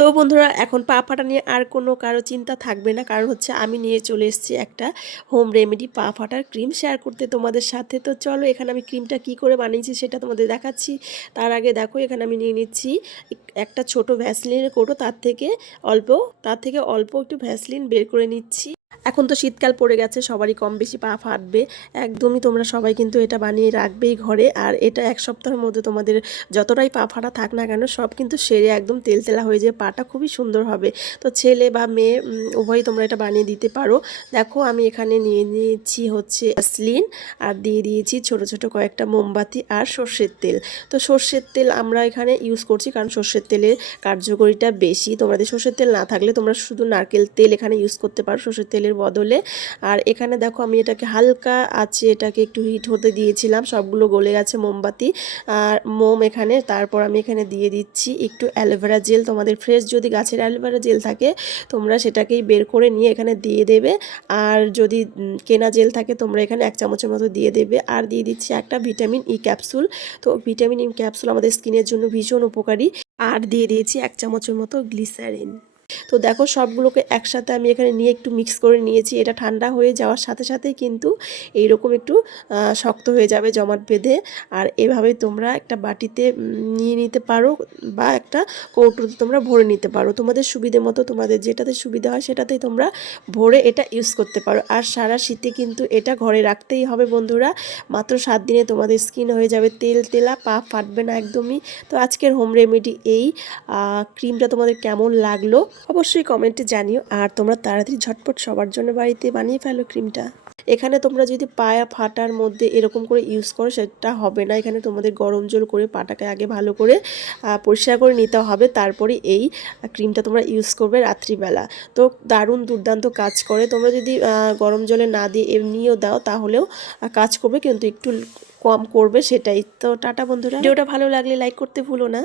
তো বন্ধুরা, এখন পা ফাটা নিয়ে আর কোনো কারও চিন্তা থাকবে না। কারণ হচ্ছে আমি নিয়ে চলে এসেছি একটা হোম রেমেডি পা ফাটার ক্রিম শেয়ার করতে তোমাদের সাথে। তো চলো, এখানে আমি ক্রিমটা কি করে বানিয়েছি সেটা তোমাদের দেখাচ্ছি। তার আগে দেখো, এখানে আমি নিয়ে নিচ্ছি একটা ছোট ভ্যাসলিনের কোটো। তার থেকে অল্প, তার থেকে অল্প একটু ভ্যাসলিন বের করে নিচ্ছি। এখন তো শীতকাল পড়ে গেছে, সবারই কম বেশি পা ফাটবে। একদমই তোমরা সবাই কিন্তু এটা বানিয়ে রাখবেই ঘরে। আর এটা এক সপ্তাহের মধ্যে তোমাদের যতটাই পা ফাটা থাক না কেন, সব কিন্তু সেরে একদম তেলতেলা হয়ে যায় পাটা খুবই সুন্দর হবে। তো ছেলে বা মেয়ে উভয়ই তোমরা এটা বানিয়ে দিতে পারো। দেখো, আমি এখানে নিয়ে নিয়েছি হচ্ছে স্লিন আর দিয়ে দিয়েছি ছোট ছোট কয়েকটা মোমবাতি আর সর্ষের তেল। তো সর্ষের তেল আমরা এখানে ইউজ করছি, কারণ সর্ষের তেলের কার্যকরিতা বেশি। তোমাদের সর্ষের তেল না থাকলে তোমরা শুধু নারকেল তেল এখানে ইউজ করতে পারো, সর্ষের তেলের বদলে। আর এখানে দেখো আমি এটাকে হালকা আছে এটাকে একটু হিট হতে দিয়েছিলাম। সবগুলো গলে গেছে মোমবাতি। আর মোম এখানে, তারপর আমি এখানে দিয়ে দিচ্ছি একটু অ্যালোভেরা জেল। তোমাদের ফ্রেশ যদি গাছের অ্যালোভেরা জেল থাকে, তোমরা সেটাকেই বের করে নিয়ে এখানে দিয়ে দেবে। আর যদি কেনা জেল থাকে, তোমরা এখানে এক চামচের মতো দিয়ে দেবে। আর দিয়ে দিচ্ছি একটা ভিটামিন ই ক্যাপসুল তো ভিটামিন ই ক্যাপসুল আমাদের স্কিনের জন্য ভীষণ উপকারী। আর দিয়ে দিয়েছি এক চামচের মতো গ্লিসারিন তো দেখো সবগুলোকে একসাথে আমি এখানে নিয়ে একটু মিক্স করে নিয়েছি। এটা ঠান্ডা হয়ে যাওয়ার সাথে সাথেই কিন্তু এইরকম একটু শক্ত হয়ে যাবে জমাট বেঁধে। আর এভাবে তোমরা একটা বাটিতে নিয়ে নিতে পারো বা একটা কৌটোতে তোমরা ভরে নিতে পারো। তোমাদের সুবিধে মতো তোমাদের যেটাতে সুবিধা হয় সেটাতেই তোমরা ভরে এটা ইউজ করতে পারো। আর সারা শীতে কিন্তু এটা ঘরে রাখতেই হবে বন্ধুরা। মাত্র সাত দিনে তোমাদের স্কিন হয়ে যাবে তেল তেলা, পা ফাটবে না একদমই। তো আজকের হোম রেমেডি এই। ক্রিমটা তোমাদের কেমন লাগল? অবশ্যই কমেন্টে জানিও। আর তোমরা তাড়াতাড়ি ঝটপট সবার জন্য বাড়িতে বানিয়ে ফেলো ক্রিমটা। এখানে তোমরা যদি পায়া ফাটার মধ্যে এরকম করে ইউজ করো, সেটা হবে না। এখানে তোমাদের গরম জল করে পাটাকে আগে ভালো করে পরিষ্কার করে নিতে হবে। তারপরে এই ক্রিমটা তোমরা ইউজ করবে রাত্রিবেলা। তো দারুণ দুর্দান্ত কাজ করে। তোমরা যদি গরম জলে না দিয়ে এমনিও দাও, তাহলেও কাজ করবে। কিন্তু একটু কম করবে সেটাই। তো টাটা বন্ধুরা। ভিডিওটা ভালো লাগলে লাইক করতে ভুলো না।